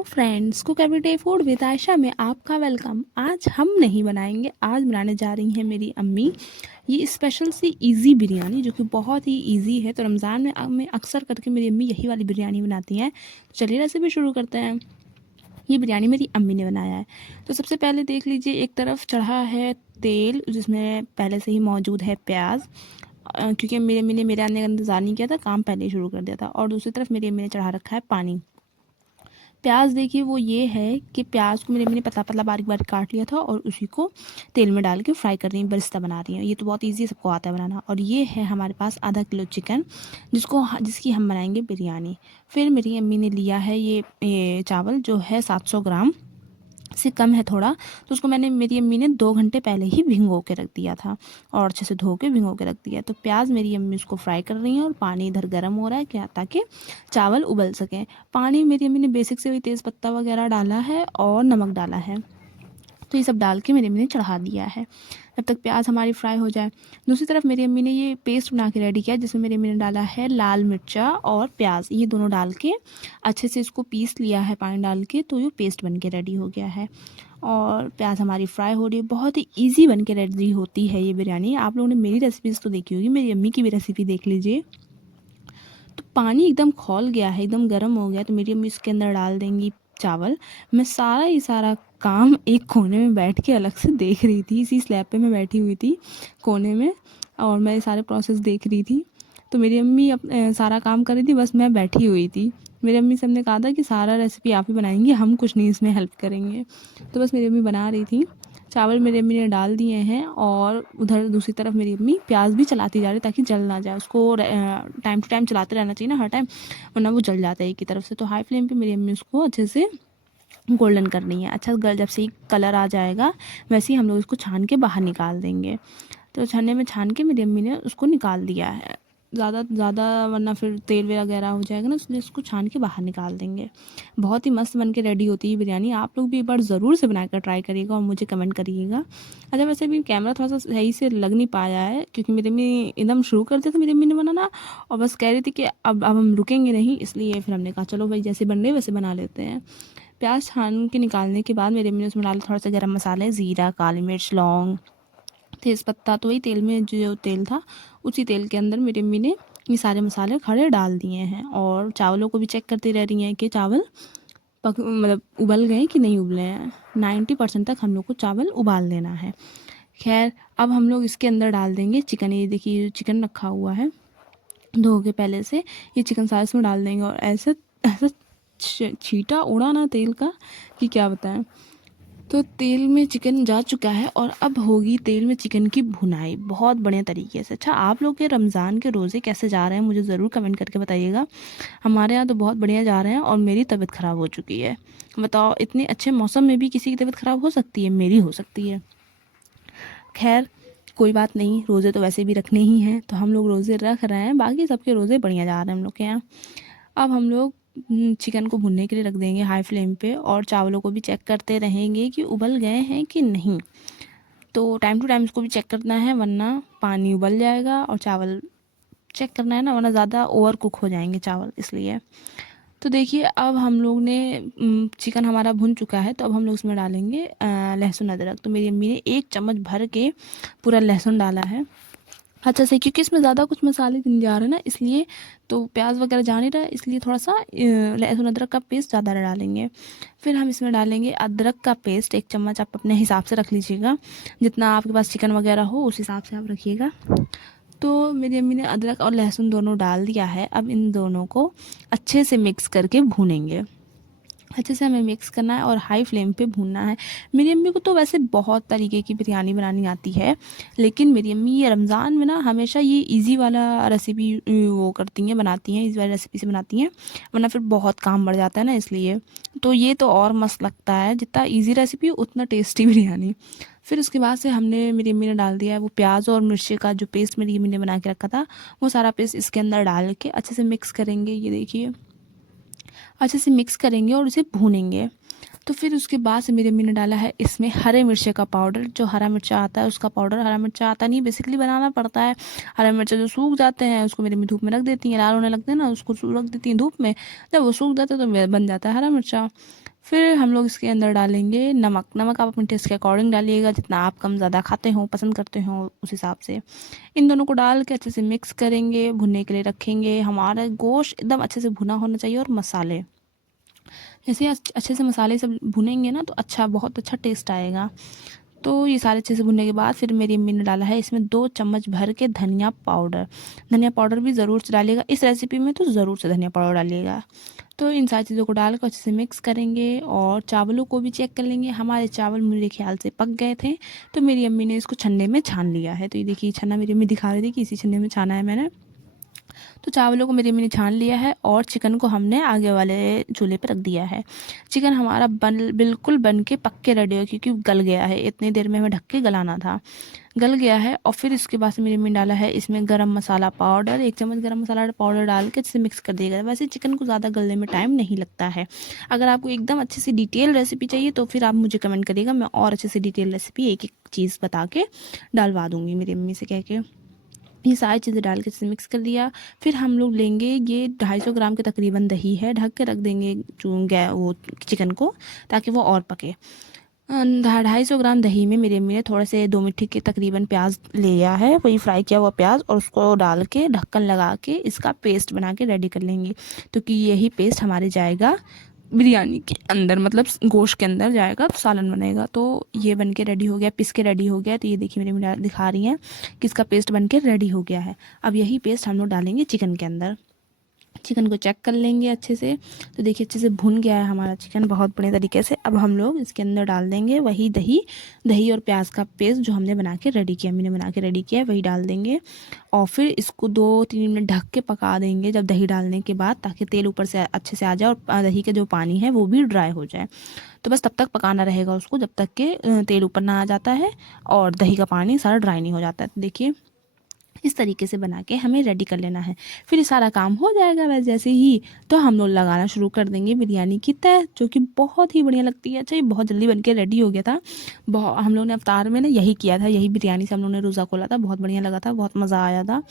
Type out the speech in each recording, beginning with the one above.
Hello friends, cook everyday food with Ayesha में आपका welcome. आज हम नहीं बनाएंगे, आज बनाने जा रही हैं मेरी अम्मी ये स्पेशल सी इजी बिरयानी जो कि बहुत ही इजी है। तो रमज़ान में अक्सर करके मेरी अम्मी यही वाली बिरयानी बनाती हैं। तो चलिए रेसिपी शुरू करते हैं। ये बिरयानी मेरी अम्मी ने बनाया है। तो सबसे पहले देख लीजिए, एक तरफ चढ़ा है तेल जिसमें पहले से ही मौजूद है प्याज, क्योंकि मेरी अम्मी ने मेरे आने का इंतज़ार नहीं किया था, काम पहले ही शुरू कर दिया था। और दूसरी तरफ मेरी अम्मी ने चढ़ा रखा है पानी। प्याज देखिए वो ये है कि प्याज को मेरी अम्मी ने पतला पतला बारीक बारीक काट लिया था और उसी को तेल में डाल के फ्राई कर रही हैं, बरिस्ता बना रही हैं। ये तो बहुत इजी है, सबको आता है बनाना। और ये है हमारे पास आधा किलो चिकन जिसकी हम बनाएंगे बिरयानी। फिर मेरी अम्मी ने लिया है ये चावल जो है 700 ग्राम से कम है थोड़ा। तो उसको मेरी अम्मी ने 2 घंटे पहले ही भिगो के रख दिया था और अच्छे से धो के भिगो के रख दिया। तो प्याज मेरी अम्मी उसको फ्राई कर रही हैं और पानी इधर गर्म हो रहा है क्या, ताकि चावल उबल सकें। पानी मेरी अम्मी ने बेसिक से वही तेज़ पत्ता वगैरह डाला है और नमक डाला है। तो ये सब डाल के मेरी अम्मी ने चढ़ा दिया है जब तक प्याज हमारी फ्राई हो जाए। दूसरी तरफ मेरी अम्मी ने ये पेस्ट बना के रेडी किया जिसमें मेरी अम्मी ने डाला है लाल मिर्चा और प्याज, ये दोनों डाल के अच्छे से इसको पीस लिया है पानी डाल के। तो ये पेस्ट बन के रेडी हो गया है और प्याज हमारी फ्राई हो रही है। बहुत ही ईजी बन के रेडी होती है ये बिरयानी। आप लोगों ने मेरी रेसिपीज़ तो देखी होगी, मेरी अम्मी की भी रेसिपी देख लीजिए। तो पानी एकदम खौल गया है, एकदम गर्म हो गया। तो मेरी अम्मी इसके अंदर डाल देंगी चावल। मैं सारा ही सारा काम एक कोने में बैठ के अलग से देख रही थी। इसी स्लैब पे मैं बैठी हुई थी कोने में और मैं सारे प्रोसेस देख रही थी। तो मेरी अम्मी सारा काम कर रही थी, बस मैं बैठी हुई थी। मेरी अम्मी से हमने कहा था कि सारा रेसिपी आप ही बनाएंगी, हम कुछ नहीं इसमें हेल्प करेंगे। तो बस मेरी अम्मी बना रही थी। चावल मेरी अम्मी ने डाल दिए हैं और उधर दूसरी तरफ मेरी अम्मी प्याज भी चलाती जा रही ताकि जल ना जाए। उसको टाइम टू टाइम चलाते रहना चाहिए ना हर टाइम, वरना वो जल जाता है एक की तरफ से। तो हाई फ्लेम पे मेरी अम्मी उसको अच्छे से गोल्डन करनी है। अच्छा जब से ही कलर आ जाएगा वैसे ही हम लोग इसको छान के बाहर निकाल देंगे। तो छन्ने में छान के मेरी अम्मी ने उसको निकाल दिया है ज़्यादा, वरना फिर तेल वगैरह हो जाएगा ना, इसलिए उसको छान के बाहर निकाल देंगे। बहुत ही मस्त बन के रेडी होती है बिरयानी। आप लोग भी एक बार ज़रूर से बनाकर ट्राई करिएगा और मुझे कमेंट करिएगा। अच्छा वैसे भी कैमरा थोड़ा सा सही से लग नहीं पाया है क्योंकि मेरी अम्मी एकदम शुरू कर दिया था मेरी अम्मी ने बनाना और बस कह रही थी कि अब हम रुकेंगे नहीं, इसलिए फिर हमने कहा चलो भाई जैसे बन रहे वैसे बना लेते हैं। प्याज छान के निकालने के बाद मेरी अम्मी ने उसमें डाला थोड़ा सा गरम मसाले, ज़ीरा, काली मिर्च, लौंग, तेज़पत्ता। तो वही तेल में जो तेल था उसी तेल के अंदर मेरी अम्मी ने ये सारे मसाले खड़े डाल दिए हैं और चावलों को भी चेक करती रह रही हैं कि चावल मतलब उबल गए कि नहीं उबले हैं। 90% तक हम लोग को चावल उबाल लेना है। खैर अब हम लोग इसके अंदर डाल देंगे चिकन। ये देखिए चिकन रखा हुआ है धो के पहले से, ये चिकन सारा इसमें डाल देंगे और ऐसा ऐसा छींटा उड़ा ना तेल का कि क्या बताएं। तो तेल में चिकन जा चुका है और अब होगी तेल में चिकन की भुनाई बहुत बढ़िया तरीके से। अच्छा आप लोग के रमज़ान के रोज़े कैसे जा रहे हैं मुझे ज़रूर कमेंट करके बताइएगा। हमारे यहाँ तो बहुत बढ़िया जा रहे हैं और मेरी तबीयत ख़राब हो चुकी है। बताओ इतने अच्छे मौसम में भी किसी की तबीयत ख़राब हो सकती है, मेरी हो सकती है। खैर कोई बात नहीं, रोज़े तो वैसे भी रखने ही हैं, तो हम लोग रोज़े रख रहे हैं। बाकी सबके रोज़े बढ़िया जा रहे हैं हम लोग के यहाँ। अब हम लोग चिकन को भुनने के लिए रख देंगे हाई फ्लेम पे और चावलों को भी चेक करते रहेंगे कि उबल गए हैं कि नहीं। तो टाइम टू टाइम इसको भी चेक करना है वरना पानी उबल जाएगा और चावल चेक करना है ना, वरना ज़्यादा ओवर कुक हो जाएंगे चावल, इसलिए। तो देखिए अब हम लोग ने चिकन हमारा भुन चुका है। तो अब हम लोग उसमें डालेंगे लहसुन अदरक। तो मेरी अम्मी ने 1 चम्मच भर के पूरा लहसुन डाला है अच्छा से, क्योंकि इसमें ज़्यादा कुछ मसाले नहीं जा रहे ना, इसलिए तो प्याज वगैरह जा नहीं रहा है, इसलिए थोड़ा सा लहसुन अदरक का पेस्ट ज़्यादा डालेंगे। फिर हम इसमें डालेंगे अदरक का पेस्ट 1 चम्मच। आप अपने हिसाब से रख लीजिएगा, जितना आपके पास चिकन वगैरह हो उस हिसाब से आप रखिएगा। तो मेरी अम्मी ने अदरक और लहसुन दोनों डाल दिया है। अब इन दोनों को अच्छे से मिक्स करके भूनेंगे। अच्छे से हमें मिक्स करना है और हाई फ्लेम पे भूनना है। मेरी अम्मी को तो वैसे बहुत तरीके की बिरयानी बनानी आती है, लेकिन मेरी अम्मी ये रमज़ान में ना हमेशा ये इजी वाला रेसिपी वो करती हैं, बनाती हैं, इस वाली रेसिपी से बनाती हैं, वरना फिर बहुत काम बढ़ जाता है ना, इसलिए। तो ये तो और मस्त लगता है, जितना ईजी रेसिपी उतना टेस्टी बिरयानी। फिर उसके बाद से मेरी अम्मी ने डाल दिया है वो प्याज और मिर्ची का जो पेस्ट मेरी अम्मी ने बना के रखा था, वो सारा पेस्ट इसके अंदर डाल के अच्छे से मिक्स करेंगे। ये देखिए अच्छे से मिक्स करेंगे और उसे भूनेंगे। तो फिर उसके बाद से मेरी अम्मी ने डाला है इसमें हरे मिर्चे का पाउडर, जो हरा मिर्चा आता है उसका पाउडर। हरा मिर्चा आता नहीं, बेसिकली बनाना पड़ता है। हरा मिर्चा जो सूख जाते हैं उसको मेरी अम्मी धूप में रख देती हैं, लाल होने लगते हैं ना, उसको रख देती हैं धूप में। जब वो सूख जाते हैं तो बन जाता है हरा मिर्चा। फिर हम लोग इसके अंदर डालेंगे नमक। नमक आप अपने टेस्ट के अकॉर्डिंग डालिएगा, जितना आप कम ज़्यादा खाते हो, पसंद करते हो, उस हिसाब से। इन दोनों को डाल के अच्छे से मिक्स करेंगे, भुनने के लिए रखेंगे। हमारा गोश्त एकदम अच्छे से भुना होना चाहिए, और मसाले जैसे अच्छे से मसाले सब भुनेंगे ना तो अच्छा, बहुत अच्छा टेस्ट आएगा। तो ये सारे अच्छे से भुनने के बाद फिर मेरी अम्मी ने डाला है इसमें 2 चम्मच भर के धनिया पाउडर। धनिया पाउडर भी ज़रूर से डालिएगा इस रेसिपी में, तो ज़रूर से धनिया पाउडर डालिएगा। तो इन सारी चीज़ों को डालकर अच्छे से मिक्स करेंगे, और चावलों को भी चेक कर लेंगे। हमारे चावल मेरे ख्याल से पक गए थे, तो मेरी अम्मी ने इसको छन्ने में छान लिया है। तो ये देखिए छन्ना मेरी अम्मी दिखा रही थी कि इसी छन्ने में छाना है मैंने। तो चावलों को मेरी अम्मी ने छान लिया है, और चिकन को हमने आगे वाले चूल्हे पे रख दिया है। चिकन हमारा बिल्कुल बन के पक के रेडी हो, क्योंकि गल गया है, इतनी देर में हमें ढक के गलाना था, गल गया है। और फिर इसके बाद से मेरी अम्मी ने डाला है इसमें गरम मसाला पाउडर, 1 चम्मच गरम मसाला पाउडर डाल के अच्छे से मिक्स कर दिएगा। वैसे चिकन को ज़्यादा गलने में टाइम नहीं लगता है। अगर आपको एकदम अच्छे से डिटेल रेसिपी चाहिए तो फिर आप मुझे कमेंट करिएगा, मैं और अच्छे से डिटेल रेसिपी एक एक चीज़ बता के डलवा दूँगी मेरी अम्मी से कह के। ये सारी चीज़ें डाल के मिक्स कर दिया। फिर हम लोग लेंगे, ये 250 ग्राम के तकरीबन दही है, ढक के रख देंगे वो चिकन को, ताकि वो और पके। 250 ग्राम दही में मेरी अम्मी ने थोड़े से 2 मुट्ठी के तकरीबन प्याज लिया है, वही फ्राई किया हुआ प्याज, और उसको डाल के ढक्कन लगा के इसका पेस्ट बना के रेडी कर लेंगे। तो कि यही पेस्ट हमारे जाएगा बिरयानी के अंदर, मतलब गोश्त के अंदर जाएगा, तो सालन बनेगा। तो ये बन के रेडी हो गया, पिस के रेडी हो गया। तो ये देखिए मेरी अम्मी दिखा रही हैं कि इसका पेस्ट बन के रेडी हो गया है। अब यही पेस्ट हम लोग डालेंगे चिकन के अंदर। चिकन को चेक कर लेंगे अच्छे से। तो देखिए अच्छे से भुन गया है हमारा चिकन बहुत बढ़िया तरीके से। अब हम लोग इसके अंदर डाल देंगे वही दही और प्याज का पेस्ट जो हमने बना के रेडी किया, मैंने बना के रेडी किया है, वही डाल देंगे। और फिर इसको 2-3 मिनट ढक के पका देंगे, जब दही डालने के बाद, ताकि तेल ऊपर से अच्छे से आ जाए और दही का जो पानी है वो भी ड्राई हो जाए। तो बस तब तक पकाना रहेगा उसको, जब तक कि तेल ऊपर ना आ जाता है और दही का पानी सारा ड्राई नहीं हो जाता है। तो देखिए इस तरीके से बना के हमें रेडी कर लेना है। फिर ये सारा काम हो जाएगा बस जैसे ही, तो हम लोग लगाना शुरू कर देंगे बिरयानी की तह, जो कि बहुत ही बढ़िया लगती है। अच्छा ये बहुत जल्दी बन के रेडी हो गया था। हम लोग ने अवतार में ना यही किया था, यही बिरयानी से हम लोग ने रोज़ा खोला था, बहुत बढ़िया लगा था, बहुत मज़ा आया था।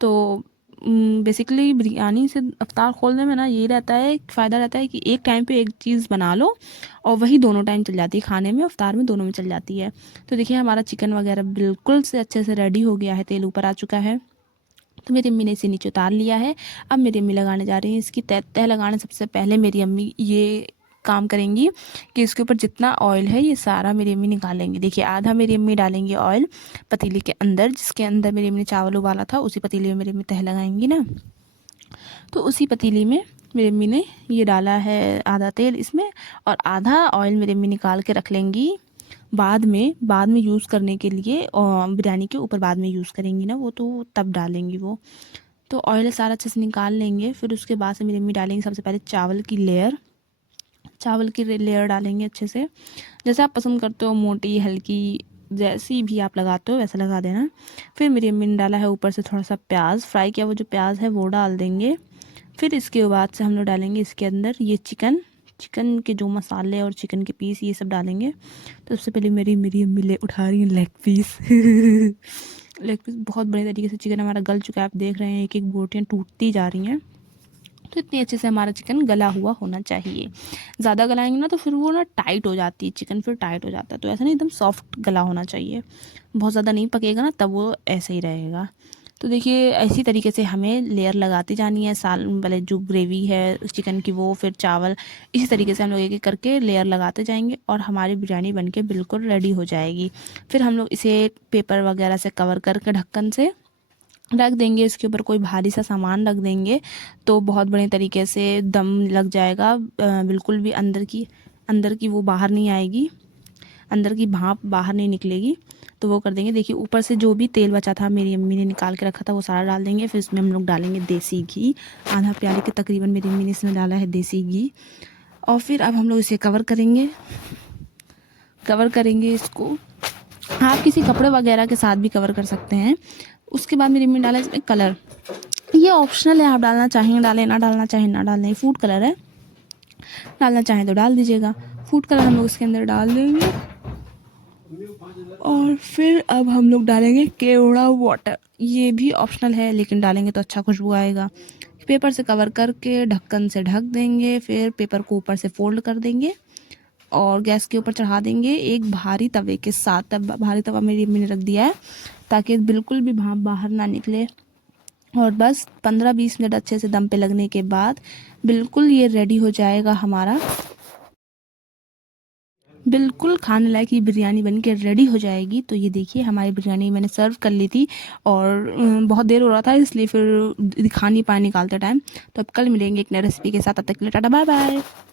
तो बेसिकली बिरयानी से अवतार खोलने में ना यही रहता है, फ़ायदा रहता है कि एक टाइम पे एक चीज़ बना लो, और वही दोनों टाइम चल जाती है, खाने में अवतार में दोनों में चल जाती है। तो देखिए हमारा चिकन वगैरह बिल्कुल से अच्छे से रेडी हो गया है, तेल ऊपर आ चुका है। तो मेरी अम्मी ने इसे नीचे उतार लिया है। अब मेरी अम्मी लगाने जा रही हैं इसकी तह लगाने। सबसे पहले मेरी अम्मी ये काम करेंगी कि इसके ऊपर जितना ऑयल है ये सारा मेरी अम्मी निकालेंगी। देखिए आधा मेरी अम्मी डालेंगी ऑयल पतीले के अंदर, जिसके अंदर मेरी अम्मी ने चावल उबाला था, उसी पतीले में मेरी अम्मी तह लगाएंगी ना। तो उसी पतीली में मेरी अम्मी ने ये डाला है आधा तेल इसमें, और आधा ऑयल मेरी अम्मी निकाल के रख लेंगी बाद में यूज़ करने के लिए, और बिरयानी के ऊपर बाद में यूज़ करेंगी ना वो, तो तब डालेंगी वो। तो ऑयल सारा अच्छे से निकाल लेंगे। फिर उसके बाद से मेरी अम्मी डालेंगी सबसे पहले चावल की लेयर डालेंगे अच्छे से, जैसे आप पसंद करते हो, मोटी हल्की जैसी भी आप लगाते हो वैसा लगा देना। फिर मेरी अम्मी ने डाला है ऊपर से थोड़ा सा प्याज, फ्राई किया वो जो प्याज है वो डाल देंगे। फिर इसके बाद से हम लोग डालेंगे इसके अंदर ये चिकन के जो मसाले और चिकन के पीस ये सब डालेंगे। तो सबसे पहले मेरी अम्मी उठा रही है लेग पीस लेग पीस बहुत बढ़िया तरीके से चिकन हमारा गल चुका है, आप देख रहे हैं एक एक बोटियाँ टूटती जा रही हैं। तो इतनी अच्छे से हमारा चिकन गला हुआ होना चाहिए। ज़्यादा गलाएंगे ना तो फिर वो ना टाइट हो जाती है, चिकन फिर टाइट हो जाता है। तो ऐसा नहीं, एकदम सॉफ्ट गला होना चाहिए, बहुत ज़्यादा नहीं पकेगा ना तब वो ऐसे ही रहेगा। तो देखिए इसी तरीके से हमें लेयर लगाती जानी है, पहले जो ग्रेवी है चिकन की वो, फिर चावल, इसी तरीके से हम लोग एक एक करके लेयर लगाते जाएंगे, और हमारी बिरयानी बनके बिल्कुल रेडी हो जाएगी। फिर हम लोग इसे पेपर वगैरह से कवर करके ढक्कन से रख देंगे, इसके ऊपर कोई भारी सा सामान रख देंगे, तो बहुत बढ़िया तरीके से दम लग जाएगा। बिल्कुल भी अंदर की वो बाहर नहीं आएगी, अंदर की भाप बाहर नहीं निकलेगी। तो वो कर देंगे। देखिए ऊपर से जो भी तेल बचा था मेरी अम्मी ने निकाल के रखा था वो सारा डाल देंगे। फिर इसमें हम लोग डालेंगे देसी घी, आधा प्याली के तकरीबन मेरी अम्मी ने इसमें डाला है देसी घी। और फिर अब हम लोग इसे कवर करेंगे इसको। आप किसी कपड़े वगैरह के साथ भी कवर कर सकते हैं। उसके बाद मेरी अम्मी ने डाला इसमें कलर, ये ऑप्शनल है, आप डालना चाहें डालें, ना डालना चाहें ना डालें, फूड कलर है, डालना चाहें तो डाल दीजिएगा। फूड कलर हम लोग इसके अंदर डाल देंगे और फिर अब हम लोग डालेंगे केवड़ा वाटर। ये भी ऑप्शनल है लेकिन डालेंगे तो अच्छा खुशबू आएगा। पेपर से कवर करके ढक्कन से ढक देंगे, फिर पेपर को ऊपर से फोल्ड कर देंगे और गैस के ऊपर चढ़ा देंगे एक भारी तवे के साथ। तब भारी तवा मेरी अम्मी ने रख दिया है ताकि बिल्कुल भी भाप बाहर ना निकले। और बस 15-20 मिनट अच्छे से दम पे लगने के बाद बिल्कुल ये रेडी हो जाएगा हमारा। बिल्कुल खाने लायक ये बिरयानी बन के रेडी हो जाएगी। तो ये देखिए हमारी बिरयानी मैंने सर्व कर ली थी और बहुत देर हो रहा था इसलिए फिर दिखा नहीं पाए निकालते टाइम। तो अब कल मिलेंगे एक नई रेसिपी के साथ, तब तक के लिए टाटा बाय बाय।